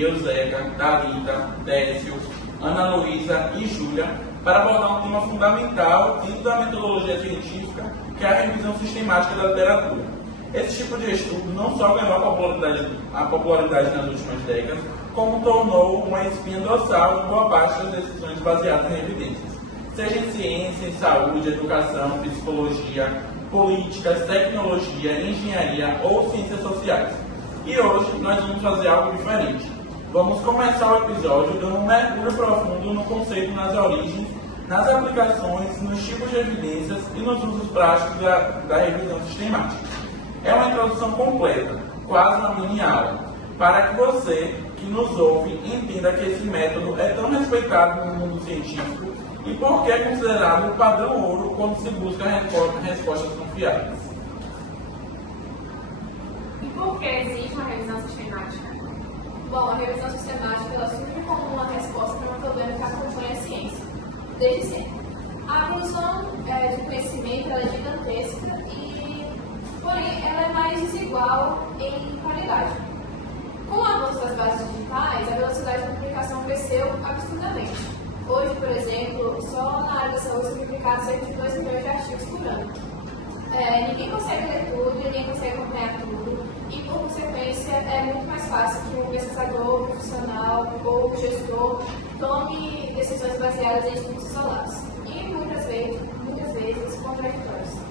eu, Zeca, Thalita, Décio, Ana Luísa e Júlia, para abordar um tema fundamental dentro da metodologia científica, que é a revisão sistemática da literatura. Esse tipo de estudo não só ganhou a popularidade nas últimas décadas, como tornou uma espinha dorsal em boa parte das decisões baseadas em evidências, seja em ciência, em saúde, educação, psicologia, políticas, tecnologia, engenharia ou ciências sociais. E hoje nós vamos fazer algo diferente. Vamos começar o episódio dando um mergulho profundo no conceito, nas origens, nas aplicações, nos tipos de evidências e nos usos práticos da revisão sistemática. É uma introdução completa, quase uma mini aula, para que você que nos ouve entenda que esse método é tão respeitado no mundo científico e por que é considerado o padrão ouro quando se busca respostas confiáveis. E por que existe uma revisão sistemática? Bom, a revisão sistemática ela surge como uma resposta para um problema que acompanha a ciência, desde sempre. A evolução do conhecimento ela é gigantesca porém, ela é mais desigual em qualidade. Com o avanço das bases digitais, a velocidade de publicação cresceu absurdamente. Hoje, por exemplo, só na área da saúde são publicados cerca de 2 milhões de artigos por ano. Ninguém consegue ler tudo, ninguém consegue acompanhar tudo, e por consequência é muito mais fácil que um pesquisador, profissional ou gestor tome decisões baseadas em estudos isolados e muitas vezes contraditórios.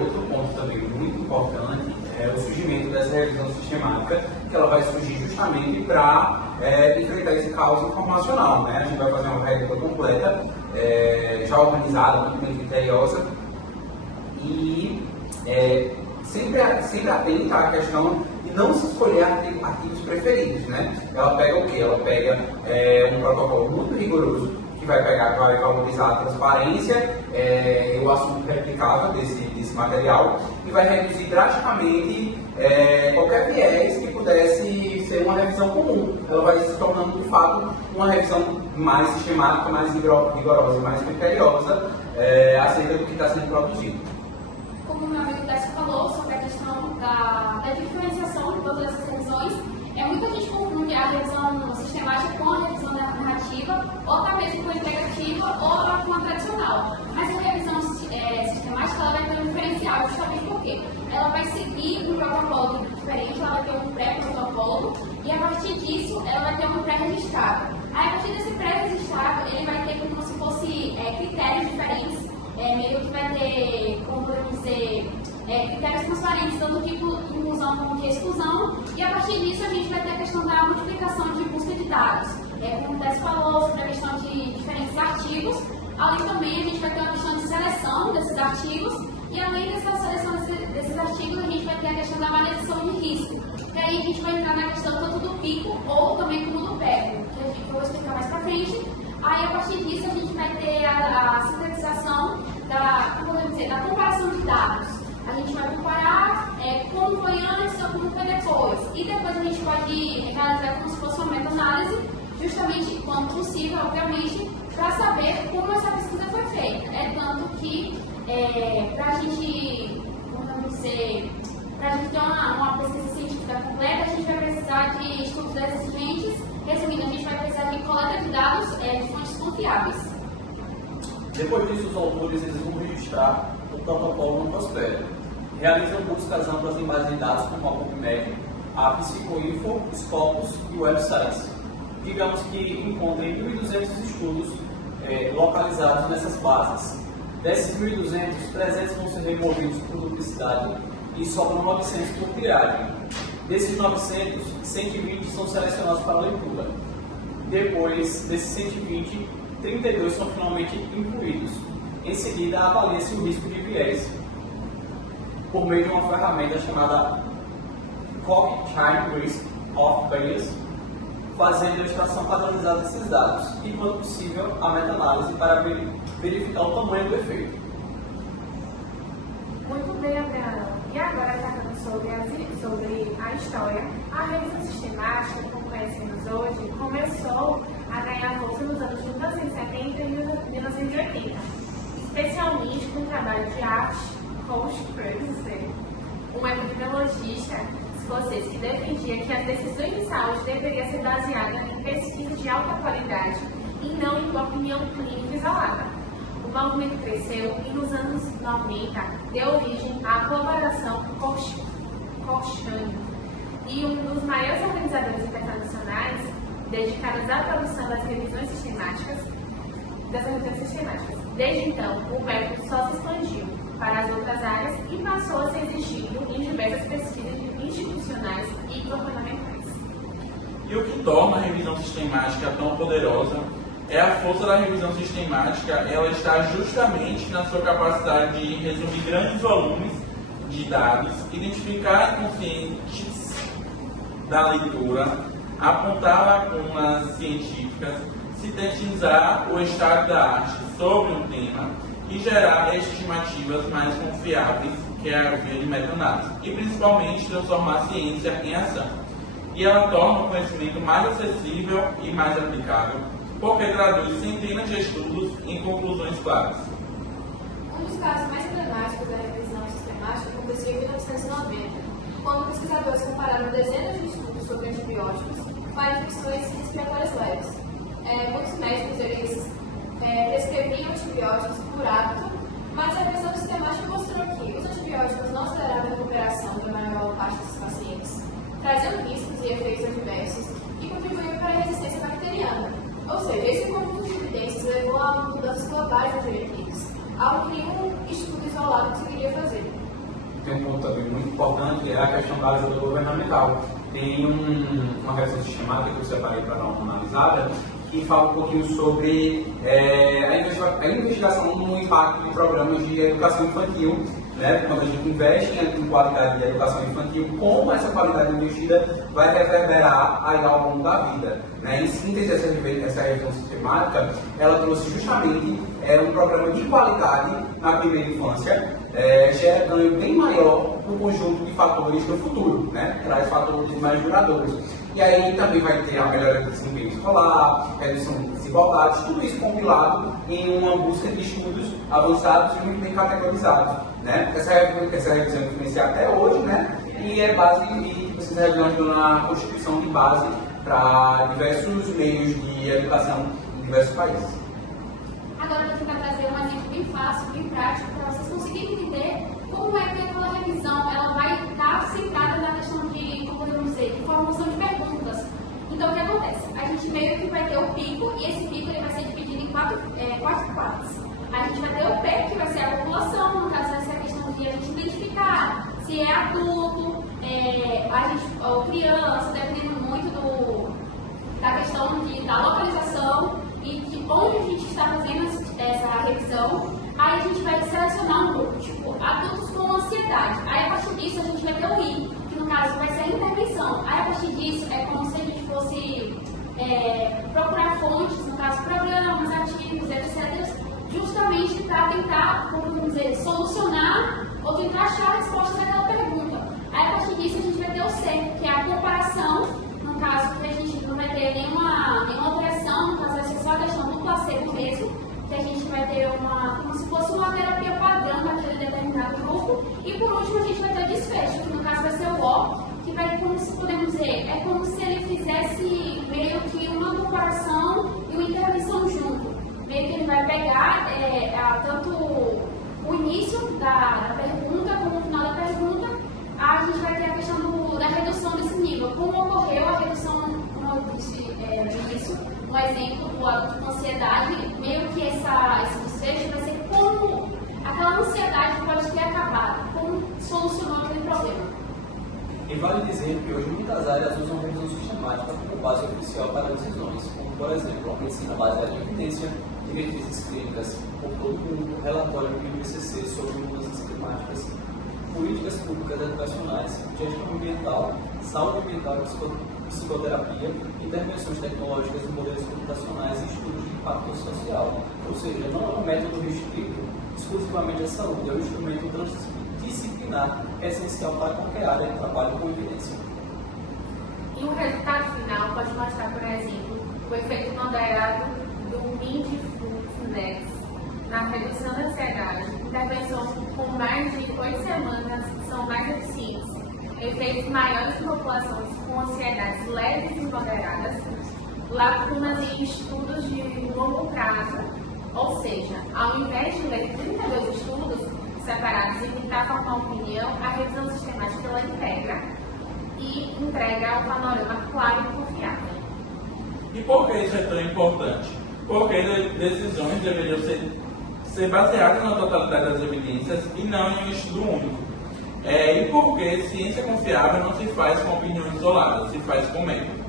Outro ponto também muito importante é o surgimento dessa revisão sistemática, que ela vai surgir justamente para enfrentar esse caos informacional, né? A gente vai fazer uma regra completa, já organizada, muito bem criteriosa e sempre atenta à questão de não se escolher artigos preferidos, né? Ela pega o quê? Ela pega um protocolo muito rigoroso, que vai valorizar a transparência e o assunto replicável desse material e vai reduzir drasticamente qualquer viés que pudesse ser uma revisão comum. Ela vai se tornando, de fato, uma revisão mais sistemática, mais rigorosa e mais criteriosa acerca do que está sendo produzido. Como o meu amigo Décio falou sobre a questão da diferenciação de todas essas revisões, muita gente confunde a revisão sistemática com a revisão narrativa, ou até mesmo com a integrativa ou com a tradicional. Mas a revisão sistemática ela vai ter um diferencial, justamente porque ela vai seguir um protocolo diferente, ela vai ter um pré-protocolo, e a partir disso ela vai ter um pré-registrado. Aí, a partir desse pré-registrado, ele vai ter como se fosse critérios diferentes, meio que vai ter, como podemos dizer, critérios transparentes, tanto de inclusão como de exclusão, e a partir disso a gente vai ter a questão da multiplicação de busca de dados. Como o Décio falou sobre a questão de diferentes artigos, além também a gente vai ter uma questão de seleção desses artigos, e além dessa seleção desses artigos, a gente vai ter a questão da avaliação de risco, que aí a gente vai entrar na questão tanto do pico ou também como do pego, que eu vou explicar mais pra frente. Aí, a partir disso, a gente vai ter a sintetização da comparação de dados. A gente vai comparar como foi antes ou como foi depois. E depois a gente pode realizar como se fosse uma meta-análise, justamente quando possível, obviamente, para saber como essa pesquisa foi feita. Tanto que, para a gente, para a gente ter uma pesquisa científica completa, a gente vai precisar de estudos existentes. Resumindo, a gente vai precisar de coleta de dados de fontes confiáveis. Depois disso, os autores eles vão registrar o protocolo no prospecto. Realizam buscas amplas em bases de dados como a PubMed, a Psicoinfo, Scopus e o Web Science. Digamos que encontrem 1.200 estudos localizados nessas bases. Desses 1.200, 300 vão ser removidos por duplicidade e sobram 900 por triagem. Desses 900, 120 são selecionados para leitura. Depois desses 120, 32 são finalmente incluídos. Em seguida, avalia-se o risco de viés por meio de uma ferramenta chamada Cockchain Risk of Bias, fazendo a extração padronizada desses dados e, quando possível, a meta-análise para verificar o tamanho do efeito. Muito bem, Adriana. E agora, tratando sobre a história, a revisão sistemática, como conhecemos hoje, começou a ganhar força nos anos 1970 e 1980, especialmente com o trabalho de Art Koch-Purser, um epidemiologista escocês que defendia que as decisões de saúde deveriam ser baseadas em pesquisa de alta qualidade e não em uma opinião clínica isolada. O movimento cresceu e nos anos 90 deu origem à colaboração Cochrane e um dos maiores organizadores internacionais dedicados à produção das revisões sistemáticas. Desde então, o método só se expandiu para as outras áreas e passou a ser exigido em diversas pesquisas institucionais e governamentais. E o que torna a revisão sistemática tão poderosa é a força da revisão sistemática. Ela está justamente na sua capacidade de resumir grandes volumes de dados, identificar inconscientes da leitura, apontar lacunas científicas, sintetizar o estado da arte sobre um tema e gerar estimativas mais confiáveis, que é a via de meta-análise, e principalmente transformar a ciência em ação. E ela torna o conhecimento mais acessível e mais aplicável, porque traduz centenas de estudos em conclusões claras. Um dos casos mais emblemáticos da revisão sistemática aconteceu em 1990, quando pesquisadores compararam dezenas de estudos sobre antibióticos para infecções respiratórias leves. Muitos médicos eles prescreviam antibióticos por hábito, mas a revisão sistemática mostrou que os antibióticos não aceleravam a recuperação da maior parte dos pacientes, traziam riscos e efeitos adversos e contribuíam para a resistência bacteriana. Ou seja, esse conjunto de evidências levou a mudanças globais das diretrizes, algo que nenhum estudo isolado conseguiria fazer. Tem um ponto também muito importante, que é a questão da ajuda governamental. Tem uma revisão sistemática que eu separei para dar uma analisada, que fala um pouquinho sobre a investigação no impacto de programas de educação infantil, né? Quando a gente investe em qualidade de educação infantil, como essa qualidade investida vai reverberar aí ao longo da vida. Né? Em síntese, essa revisão sistemática, ela trouxe justamente um programa de qualidade na primeira infância, gera ganho bem maior no conjunto de fatores no futuro, né? Traz fatores mais duradouros. E aí também vai ter a melhora do desempenho escolar, redução de desigualdades, tudo isso compilado em uma busca de estudos avançados e muito bem categorizados. Né? Essa revisão influencia até hoje, né? E é base de essa revisão na constituição de base para diversos meios de educação em diversos países. Agora eu vou tentar trazer um exemplo bem fácil, bem prático, para vocês conseguirem entender como é que aquela revisão ela vai estar centrada na questão de, como podemos dizer, de formulação de perguntas. Então, o que acontece? A gente meio que vai ter o pico, e esse pico ele vai ser dividido em quatro partes. A gente vai ter o P, que vai ser a população, no caso vai ser a questão de a gente identificar se é adulto, ou criança, dependendo muito da questão da localização e de onde a gente está fazendo essa revisão. Aí a gente vai selecionar um grupo, tipo, adultos com ansiedade. Aí a partir disso a gente vai ter o I, que no caso vai ser a intervenção. Aí a partir disso é como se a gente fosse procurar fontes, no caso programas, artigos, etc., justamente para tentar, como vamos dizer, solucionar ou tentar achar a resposta daquela pergunta. Aí a partir disso a gente vai ter o C, que é a comparação, no caso que a gente não vai ter nenhuma alteração, no caso vai ser só a questão do placebo mesmo, que a gente vai ter como se fosse uma terapia padrão naquele determinado grupo. E por último a gente vai ter o desfecho, que no caso vai ser o O, que vai, como se podemos dizer, é como se ele fizesse meio que uma comparação e uma intervenção junto. Meio que ele vai pegar tanto o início da pergunta como o final da pergunta. A gente vai ter a questão da redução desse nível. Como ocorreu a redução, como eu disse no início, um exemplo do adulto com ansiedade, meio que esse desfecho vai ser como aquela ansiedade pode ter acabado, como solucionou aquele problema. E vale dizer que hoje muitas áreas usam a revisão sistemática como base oficial para decisões, como por exemplo a medicina baseada em evidência, diretrizes clínicas, por todo mundo, relatório do IPCC sobre mudanças climáticas, políticas públicas educacionais, gestão ambiental, saúde ambiental e psicoterapia, intervenções tecnológicas em modelos computacionais e estudos de impacto social. Ou seja, não é um método restrito exclusivamente à saúde, é um instrumento transdisciplinar essencial para qualquer área de trabalho com evidência. E o resultado final pode mostrar, por exemplo, o efeito moderado do Mindfulness na redução da ansiedade, intervenções com mais de 8 semanas são mais eficientes. efeitos maiores em populações com ansiedades leves e moderadas, lacunas em estudos de longo prazo, ou seja, ao invés de ler 32 estudos separados e tentar formar opinião, a revisão sistemática ela integra e entrega um panorama claro e confiável. E por que isso é tão importante? Porque decisões deveriam ser baseadas na totalidade das evidências e não em um estudo único. E porque ciência confiável não se faz com opiniões isoladas, se faz com método.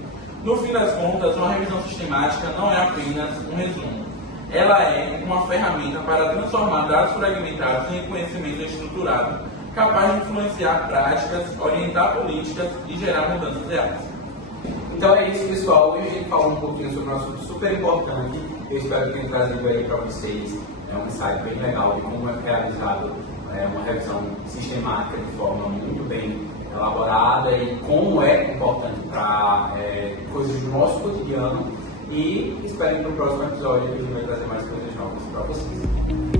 No fim das contas, uma revisão sistemática não é apenas um resumo. Ela é uma ferramenta para transformar dados fragmentados em conhecimento estruturado, capaz de influenciar práticas, orientar políticas e gerar mudanças reais. Então é isso, pessoal. Hoje a gente falou um pouquinho sobre um assunto super importante. Eu espero que tenha trazido aí para vocês um insight bem legal de como é realizado uma revisão sistemática de forma muito bem elaborada e como é importante para coisas do nosso cotidiano. E espero que no próximo episódio a gente vai trazer mais coisas novas para vocês.